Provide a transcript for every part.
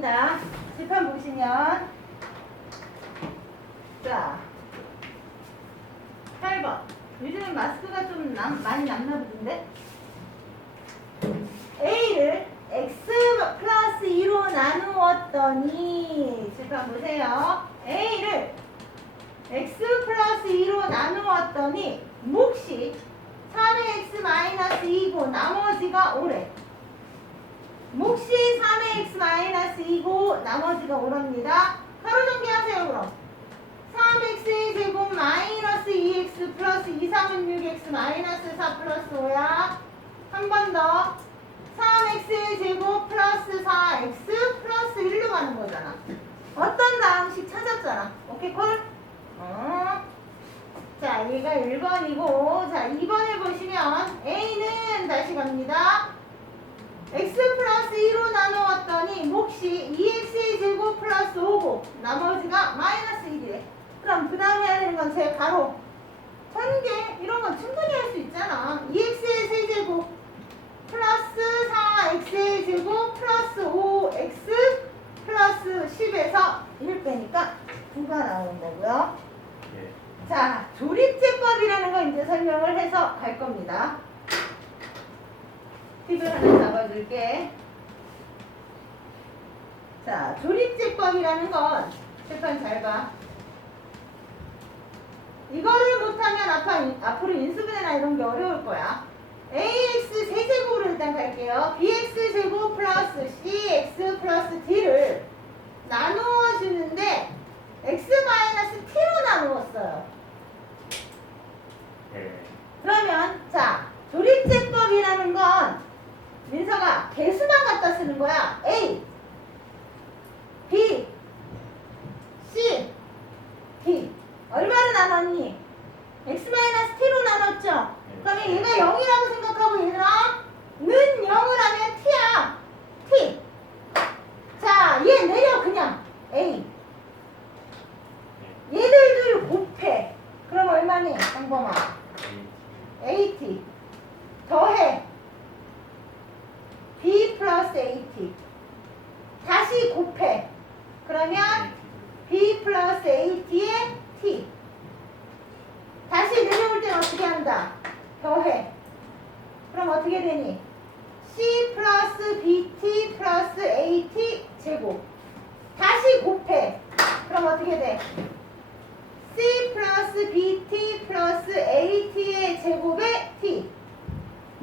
갑니다. 칠판 보시면 자 8번. 요즘에 마스크가 좀 남, 많이 남나 보던데? A를 X 플러스 2로 나누었더니 칠판 보세요. A를 X 플러스 2로 나누었더니 몫이 3의 X 마이너스 2고 나머지가 5래 몫이 3의 X 마이너스 2고 나머지가 5랍니다 하루 정리하세요 그럼 3x의 제곱 마이너스 2x 플러스 2, 3은 6x 마이너스 4 플러스 5야. 한 번 더. 3x의 제곱 플러스 4x 플러스 1로 가는 거잖아. 어떤 다음식 찾았잖아. 오케이, 콜? 어. 자, 얘가 1번이고, 자, 2번을 보시면 a는 다시 갑니다. X 플러스 2로 나누었더니 몫이 2x의 제곱 플러스 5고 나머지가 마이너스 1이래. 그럼 그 다음에 해야 되는 건제 가로 전개 이런 건 충분히 할 수 있잖아. 2x의 세제곱 플러스 4x의 제곱 플러스 5x 플러스 10에서 1 빼니까 9가 나오는 거고요. 예. 자, 조립제법이라는 거 이제 설명을 해서 갈 겁니다. 팁을 하나 잡아줄게. 자, 조립제법이라는 건, 책판 잘 봐. 이거를 못하면 앞으로, 인수분해나 이런 게 어려울 거야. ax 세제곱으로 일단 갈게요. bx 제곱 플러스 cx 플러스 d를 나누어 주는데 x 마이너스 t로 나누었어요. 예. 그러면 자건 민서가 개수만 갖다 쓰는 거야. A, B, C, D 얼마로 나눴니? x 마이너스 t로 나눴죠. 그러면 얘가 0이라고 생각하고 얘들아 는 0을 하면 t야. t. 자, 얘 내려 그냥 A. 얘들들 곱해. 그럼 얼마니? 방범아. AT 더해 B 플러스 AT 다시 곱해. 그러면 B 플러스 AT에 T. 다시 내려올 땐 어떻게 한다? 더해. 그럼 어떻게 되니? C 플러스 BT 플러스 AT 제곱 다시 곱해 그럼 어떻게 돼 C 플러스 BT 플러스 AT의 제곱에 T.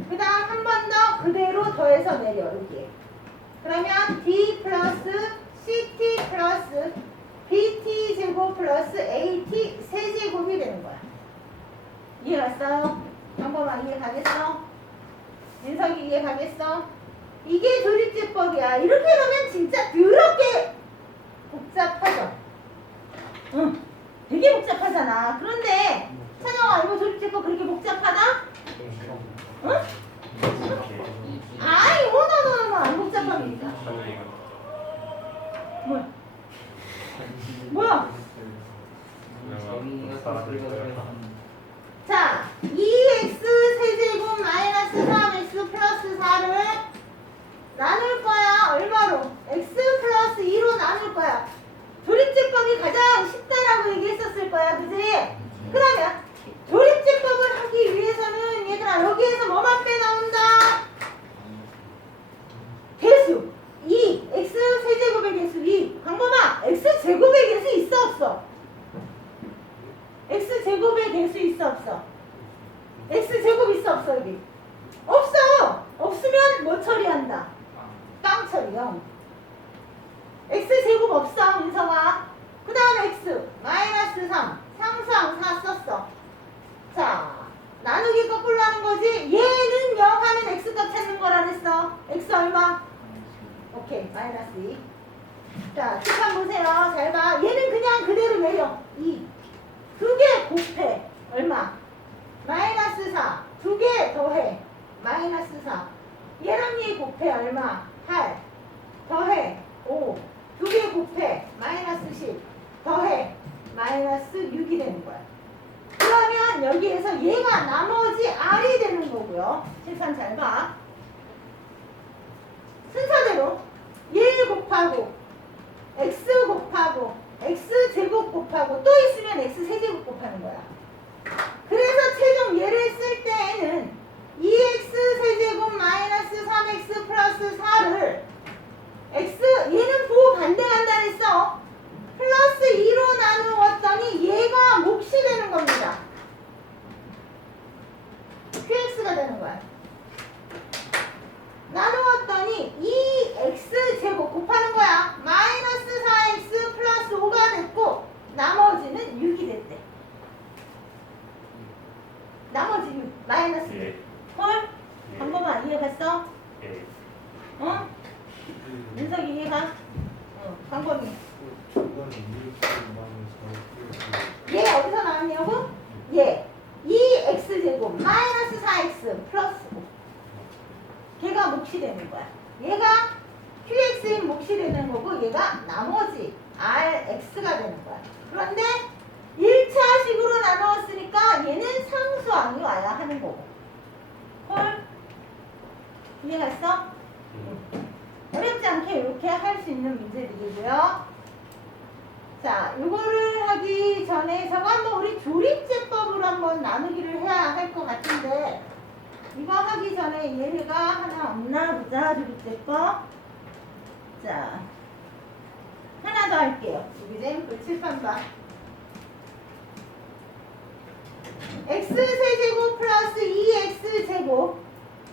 그 다음 한 번 더 그대로 더해서 내려, 여기에. 그러면 D 플러스 CT 플러스 BT 제곱 플러스 AT 세제곱이 되는 거야. 이해갔어요? 한번만 이해 가겠어? 민석이 이해 가겠어? 이게 조립제법이야. 이렇게 하면 진짜 더럽게 복잡하죠? 응. 되게 복잡하잖아. 그런데 찬영아 이거 조립제법 그렇게 복잡하나? 응? 아이 안 뭐야? 뭐야? 자, 2x 세제곱 마이너스 3x 플러스 4를 나눌 거야. 얼마로? x 플러스 2로 나눌 거야. 조립제법이 가장 쉽다라고 얘기했었을 거야. 그지? 그러면 조립제법을 하기 위해서는 얘들아 여기에서 뭐만 빼나온다? 개수 2 x 세제곱의 개수 2 강범아 x 제곱의 개수 있어 없어? x 제곱의 개수 있어 없어? x 제곱 있어 없어 여기? 없어 없으면 뭐 처리한다? 빵 처리 0 x 제곱 없어 민성아 그 다음 x 마이너스 3 상수항 4 썼어 자 나누기 거꾸로 하는 거지 얘는 0 하면 x 값 찾는 거라 그랬어 x 얼마? 오케이 마이너스 2 자, 칠판 보세요. 잘 봐. 얘는 그냥 그대로 내려. 2. 두개 곱해. 얼마? 마이너스 4. 두 개 더해. 마이너스 4. 얘랑 얘 곱해. 얼마? 8. 더해. 5. 두 개 곱해. 마이너스 10. 더해. 마이너스 6이 되는 거야. 그러면 여기에서 얘가 나머지 R이 되는 거고요. 칠판 잘 봐. 순서대로 1 곱하고 곱하고 x 제곱 곱하고 또 있으면 x 세제곱 곱하는 거야. 그래서 최종 얘를 쓸 때에는 2x 세제곱 마이너스 3x 플러스 4를 x 얘는 부호 반대한다 했어. 플러스 2로 나누었더니 얘가 몫이 되는 겁니다. qx가 되는 거야. 나누었더니 2x 제곱 곱하는 거야. 마이너스 4x 플러스 5가 됐고 나머지는 6이 됐대. 나머지 6 마이너스 6. 예. 헐? 예. 한 번만 이해 갔어? 예. 어? 민석이 이해가? 어, 이익을 많이 얘 어디서 나왔냐고? 얘 2x 제곱 마이너스 4x 플러스 5 걔가 몫이 되는 거야. 얘가 qx인 몫이 되는 거고 얘가 나머지 rx가 되는 거야. 그런데 1차식으로 나누었으니까 얘는 상수항이 와야 하는 거고. 헐. 이해갔어? 어렵지 않게 이렇게 할 수 있는 문제들이고요. 자, 이거를 하기 전에 저거 한번 우리 조립제법으로 한번 나누기를 해야 할 것 같은데 이거 하기 전에 예외가 하나 없나 보자 조립제법. 자 하나 더 할게요. 우리 그 칠판 봐. x 세제곱 플러스 2x 제곱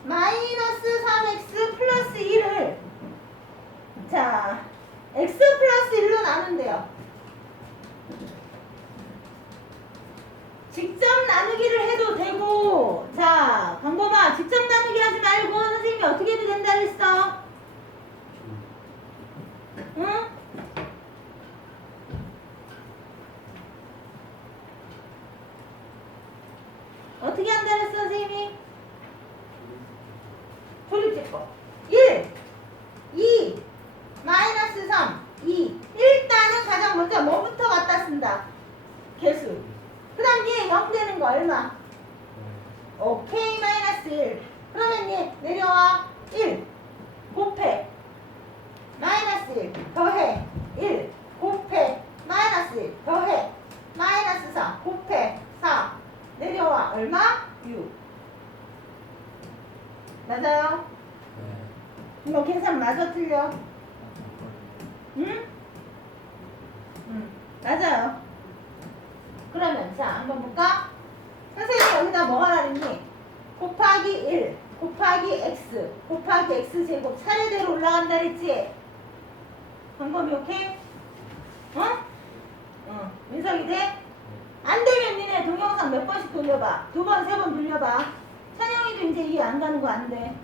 마이너스 3x 플러스 1을 자 x 플러스 1로 나눈대요. 직접 나누기를 해도 되고 자 강범아 직접 나누기 하지 말고 선생님이 어떻게 해도 된다 그랬어? 응? 어떻게 한다 그랬어 선생님이? 조립 제법 1 2 마이너스 3 2 일단은 가장 먼저 뭐부터 갖다 쓴다 개수 그 다음 얘 0 되는 거 얼마? 오케이 마이너스 1 그러면 얘 내려와 1 곱해 마이너스 1 더해 1 곱해 마이너스 1 더해 마이너스 4 곱해 4 내려와 얼마? 6 맞아요? 이거 계산 맞아 틀려? 응? 응 맞아요 그러면 자 한번 볼까? 선생님이 여기다 뭐 하라 그랬니? 곱하기 1 곱하기 x 곱하기 x 제곱 차례대로 올라간다 그랬지? 방법이 오케이? 어? 어 민석이 돼? 안 되면 니네 동영상 몇 번씩 돌려봐 두 번, 세 번 돌려봐 찬영이도 이제 이해 안 가는 거 안 돼.